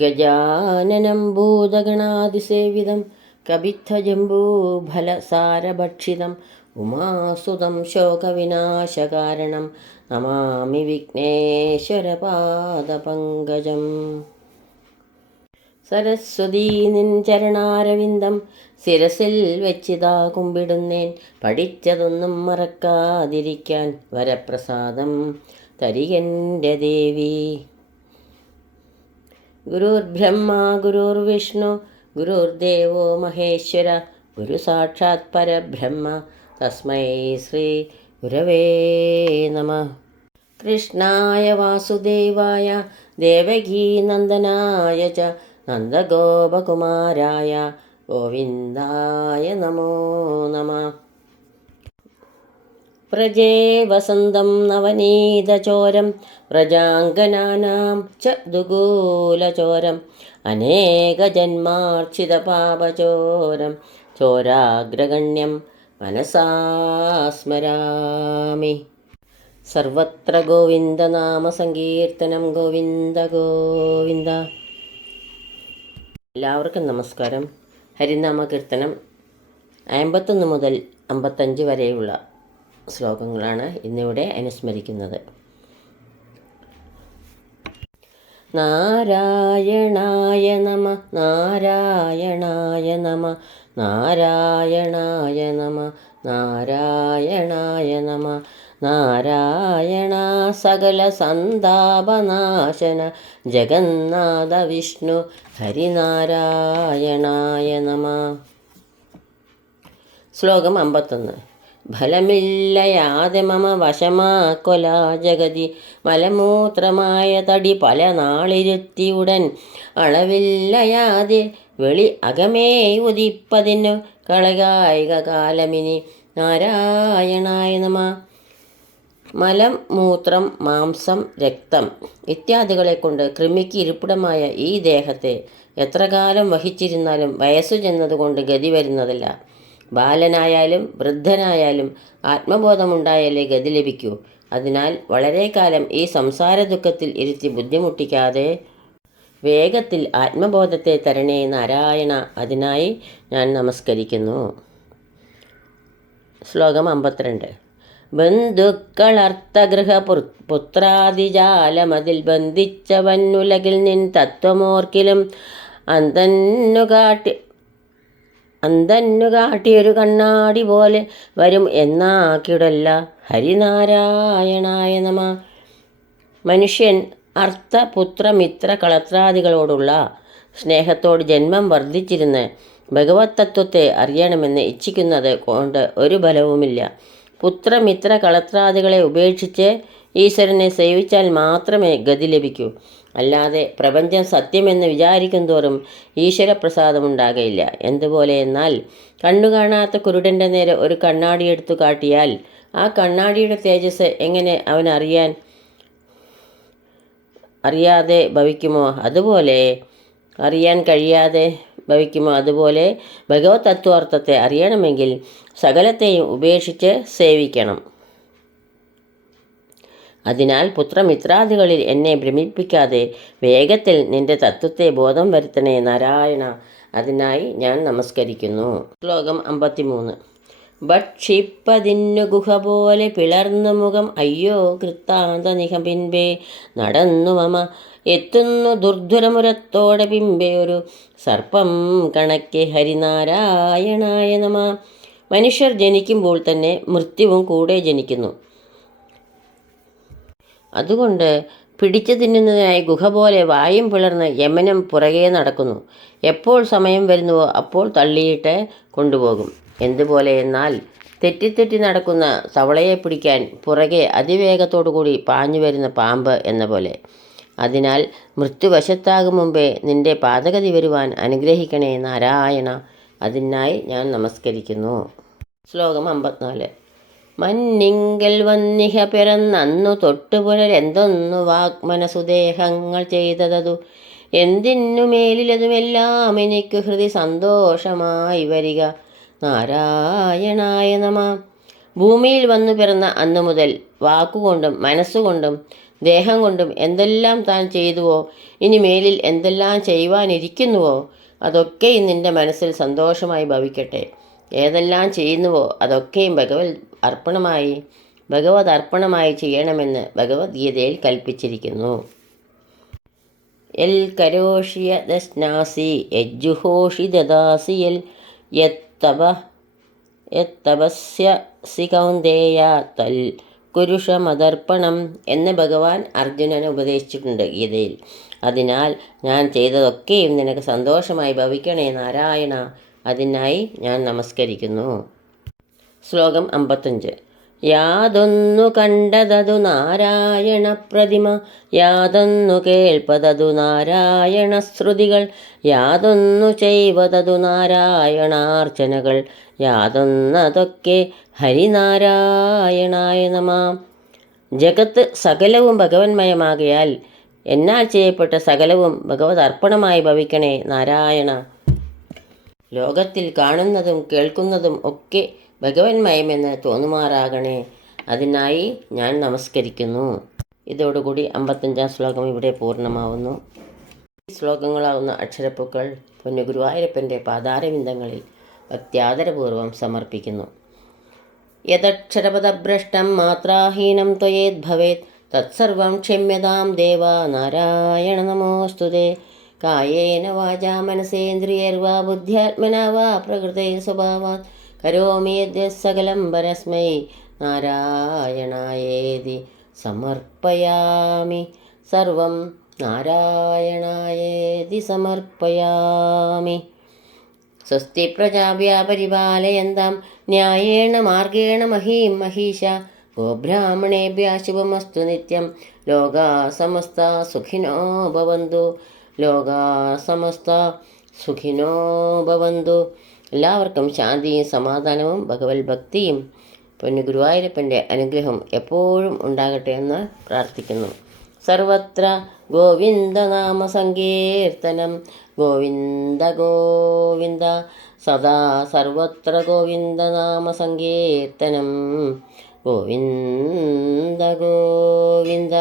ഗജാനനം ഭൂതഗണാതിസേവിതം കപിത്ഥജംബൂഫലസാരഭക്ഷിതം ഉമാസുതം ശോകവിനാശകാരണം നമാമി വിഘ്നേശ്വരപാദപങ്കജം. സരസ്വതീ നിൻ ചരണാരവിന്ദം ശിരസിൽ വെച്ചിതാ കുമ്പിടുന്നേൻ. പഠിച്ചതൊന്നും മറക്കാതിരിക്കാൻ വരപ്രസാദം തരികെൻ്റെ ദേവി. ഗുരുർബ്രഹ്മ ഗുരുർവിഷ്ണു ഗുരുർദേവോ മഹേശ്വര ഗുരു സാക്ഷാത് പരബ്രഹ്മ തസ്മൈ ശ്രീ ഗുരവേ നമഃ. കൃഷ്ണായ വാസുദേവായ ദേവകീനന്ദനായ ച നന്ദഗോപകുമാരായ ഗോവിന്ദായ നമോ നമഃ. വ്രജേ വസന്തം നവനീതചോരം വ്രജാംഗനാനാം ച ദുകൂലചോരം അനേകജന്മാർച്ചിതപാപചോരം ചോരാഗ്രഗണ്യം മനസാ സ്മരാമി. സർവത്ര ഗോവിന്ദനാമസങ്കീർത്തനം. ഗോവിന്ദ ഗോവിന്ദ. എല്ലാവർക്കും നമസ്കാരം. ഹരിനാമകീർത്തനം 51 മുതൽ 55 വരെയുള്ള ശ്ലോകങ്ങളാണ് ഇന്നിവിടെ അനുസ്മരിക്കുന്നത്. നാരായണായ നമ നാരായണായ നമ നാരായണായ നമ നാരായണായ നമ നാരായണ സകല സന്താപനാശന ജഗന്നാഥ വിഷ്ണു ഹരിനാരായണായ നമ. ശ്ലോകം 51. ഫലമില്ലയാതെ മമ വശമാക്കൊലാ ജഗതി മലമൂത്രമായ തടി പല നാളിരുത്തിയുടൻ അളവില്ലയാതെ വെളി അകമേ ഉദിപ്പതിനു കളകായിക കാലമിനി നാരായണായ നമ. മലം, മൂത്രം, മാംസം, രക്തം ഇത്യാദികളെ കൊണ്ട് കൃമിക്ക് ഇരിപ്പിടമായ ഈ ദേഹത്തെ എത്ര കാലം വഹിച്ചിരുന്നാലും വയസ്സു ചെന്നതുകൊണ്ട് ഗതി വരുന്നതല്ല. ബാലനായാലും വൃദ്ധനായാലും ആത്മബോധമുണ്ടായാലേ ഗതി ലഭിക്കൂ. അതിനാൽ വളരെ കാലം ഈ സംസാര ദുഃഖത്തിൽ ഇരുത്തി ബുദ്ധിമുട്ടിക്കാതെ വേഗത്തിൽ ആത്മബോധത്തെ തരണേ നാരായണ. അതിനായി ഞാൻ നമസ്കരിക്കുന്നു. ശ്ലോകം 52. ബന്ധുക്കളർത്ഥഗൃഹ പുത്രാദിജാലമതിൽ ബന്ധിച്ചവന്നുലകിൽ നിൻ തത്വമോർക്കിലും അന്തന്നുകാട്ടിയൊരു കണ്ണാടി പോലെ വരും എന്നാക്കിടല്ല ഹരിനാരായണായ നമ. മനുഷ്യൻ അർത്ഥ പുത്ര മിത്ര കളത്രാദികളോടുള്ള സ്നേഹത്തോട് ജന്മം വർദ്ധിച്ചിരുന്ന് ഭഗവത് തത്വത്തെ അറിയണമെന്ന് ഇച്ഛിക്കുന്നത് കൊണ്ട് ഒരു ഫലവുമില്ല. പുത്രമിത്ര കളത്രാദികളെ ഉപേക്ഷിച്ച് ഈശ്വരനെ സേവിച്ചാൽ മാത്രമേ ഗതി ലഭിക്കൂ. അല്ലാതെ പ്രപഞ്ചം സത്യമെന്ന് വിചാരിക്കും തോറും ഈശ്വരപ്രസാദമുണ്ടാകയില്ല. എന്തുപോലെ എന്നാൽ കണ്ണു കാണാത്ത കുരുടൻ്റെ നേരെ ഒരു കണ്ണാടി എടുത്തു കാട്ടിയാൽ ആ കണ്ണാടിയുടെ തേജസ് എങ്ങനെ അവൻ അറിയാതെ ഭവിക്കുമോ? അതുപോലെ അറിയാൻ കഴിയാതെ ഭവിക്കുമോ? അതുപോലെ ഭഗവത് തത്വാർത്ഥത്തെ അറിയണമെങ്കിൽ സകലത്തെയും ഉപേക്ഷിച്ച് സേവിക്കണം. അതിനാൽ പുത്രമിത്രാദികളിൽ എന്നെ ഭ്രമിപ്പിക്കാതെ വേഗത്തിൽ നിന്റെ തത്വത്തെ ബോധം വരുത്തണേ നാരായണ. അതിനായി ഞാൻ നമസ്കരിക്കുന്നു. ശ്ലോകം 53. ഭക്ഷിപ്പതിന്നു ഗുഹ പോലെ പിളർന്നു മുഖം അയ്യോ കൃത്താന്ത നിഹ പിൻപേ നടന്നു മമ എത്തുന്നു ദുർധുരമുരത്തോടെ പിമ്പേ ഒരു സർപ്പം കണക്കെ ഹരിനാരായണായ നമ. മനുഷ്യർ ജനിക്കുമ്പോൾ തന്നെ മൃത്യുവും കൂടെ ജനിക്കുന്നു. അതുകൊണ്ട് പിടിച്ചു തിന്നുന്നതിനായി ഗുഹ പോലെ വായും പിളർന്ന് യമനം പുറകെ നടക്കുന്നു. എപ്പോൾ സമയം വരുന്നുവോ അപ്പോൾ തള്ളിയിട്ട് കൊണ്ടുപോകും. എന്തുപോലെ എന്നാൽ തെറ്റിത്തെറ്റി നടക്കുന്ന തവളയെ പിടിക്കാൻ പുറകെ അതിവേഗത്തോടുകൂടി പാഞ്ഞു വരുന്ന പാമ്പ് എന്ന പോലെ. അതിനാൽ മൃത്യുവശത്താകും മുമ്പേ നിന്റെ പാതഗതി വരുവാൻ അനുഗ്രഹിക്കണേ നാരായണ. അതിനായി ഞാൻ നമസ്കരിക്കുന്നു. ശ്ലോകം 54. മന്നിങ്കൽ വന്നിഹ പിറന്നന്നു തൊട്ടുപുലരെന്തൊന്നു വാഗ്മനസുദേഹങ്ങൾ ചെയ്തതു എന്തിനു മേലിലതുമെല്ലാം എനിക്കു ഹൃദി സന്തോഷമായി വരിക നാരായണായ നമ. ഭൂമിയിൽ വന്നു പിറന്ന അന്നു മുതൽ വാക്കുകൊണ്ടും മനസ്സുകൊണ്ടും ദേഹം കൊണ്ടും എന്തെല്ലാം താൻ ചെയ്തുവോ ഇനി മേലിൽ എന്തെല്ലാം ചെയ്യുവാനിരിക്കുന്നുവോ അതൊക്കെയും നിന്റെ മനസ്സിൽ സന്തോഷമായി ഭവിക്കട്ടെ. ഏതെല്ലാം ചെയ്യുന്നുവോ അതൊക്കെയും ഭഗവത് അർപ്പണമായി ചെയ്യണമെന്ന് ഭഗവത്ഗീതയിൽ കൽപ്പിച്ചിരിക്കുന്നു. യൽ കരോഷി യദശ്നാസി യജ്ജുഹോഷി ദദാസി യത്തപസ്യസി കൗന്ദേയ തൽ കുരുഷമതർപ്പണം എന്ന് ഭഗവാൻ അർജുനനെ ഉപദേശിച്ചിട്ടുണ്ട് ഗീതയിൽ. അതിനാൽ ഞാൻ ചെയ്തതൊക്കെയും നിനക്ക് സന്തോഷമായി ഭവിക്കണേ നാരായണ. അതിനായി ഞാൻ നമസ്കരിക്കുന്നു. ശ്ലോകം 55. യാതൊന്നു കണ്ടതതു നാരായണ പ്രതിമ, യാതൊന്നു കേൾപ്പതതു നാരായണ ശ്രുതികൾ, യാതൊന്നു ചെയ്വതതു നാരായണാർച്ചനകൾ, യാതൊന്നതൊക്കെ ഹരിനാരായണായ നമ. ജഗത്ത് സകലവും ഭഗവന്മയമാകയാൽ എന്നാൽ ചെയ്യപ്പെട്ട സകലവും ഭഗവത് അർപ്പണമായി ഭവിക്കണേ നാരായണ. ലോകത്തിൽ കാണുന്നതും കേൾക്കുന്നതും ഒക്കെ ഭഗവന്മയമെന്ന് തോന്നുമാറാകണേ. അതിനായി ഞാൻ നമസ്കരിക്കുന്നു. ഇതോടുകൂടി 55-ാം ശ്ലോകം ഇവിടെ പൂർണ്ണമാവുന്നു. ഈ ശ്ലോകങ്ങളാവുന്ന അക്ഷരപ്പൂക്കൾ പൊന്നു ഗുരുവായൂരപ്പൻ്റെ പാതാരവിന്ദങ്ങളിൽ ഭക്ത്യാദരപൂർവ്വം സമർപ്പിക്കുന്നു. യദക്ഷരപദഭ്രഷ്ടം മാത്രാഹീനം ത്വയേദ്ഭവേത് തത്സർവം ക്ഷമ്യതാം ദേവ നാരായണ നമോസ്തുതേ. കായേന വാചാ മനസേന്ദ്രിയൈർവാ ബുദ്ധ്യാത്മനാ വാ പ്രകൃതേ സ്വഭാവാത് കരോമി യദ്യത് സകലം പരസ്മൈ നാരായണായേതി സമർപ്പയാമി. സർവം നാരായണായേതി സമർപ്പയാമി. സ്വസ്തി പ്രജാഭ്യഃ പരിപാലയന്താം ന്യായേണ മാർഗേണ മഹീം മഹീഷ. ഗോബ്രാഹ്മണേഭ്യഃ ശുഭമസ്തു നിത്യം. ലോകാ സമസ്താ സുഖിനോ ഭവന്തു. ലോകാ സമസ്താ സുഖിനോ ഭവന്തു. എല്ലാവർക്കും ശാന്തിയും സമാധാനവും ഭഗവത് ഭക്തിയും പൊന്നു ഗുരുവായൂരപ്പൻ്റെ അനുഗ്രഹം എപ്പോഴും ഉണ്ടാകട്ടെ എന്ന് പ്രാർത്ഥിക്കുന്നു. സർവത്ര ഗോവിന്ദനാമ സങ്കീർത്തനം. ഗോവിന്ദ ഗോവിന്ദ സദാ സർവത്ര ഗോവിന്ദനാമ സങ്കീർത്തനം. ഗോവിന്ദ ഗോവിന്ദ.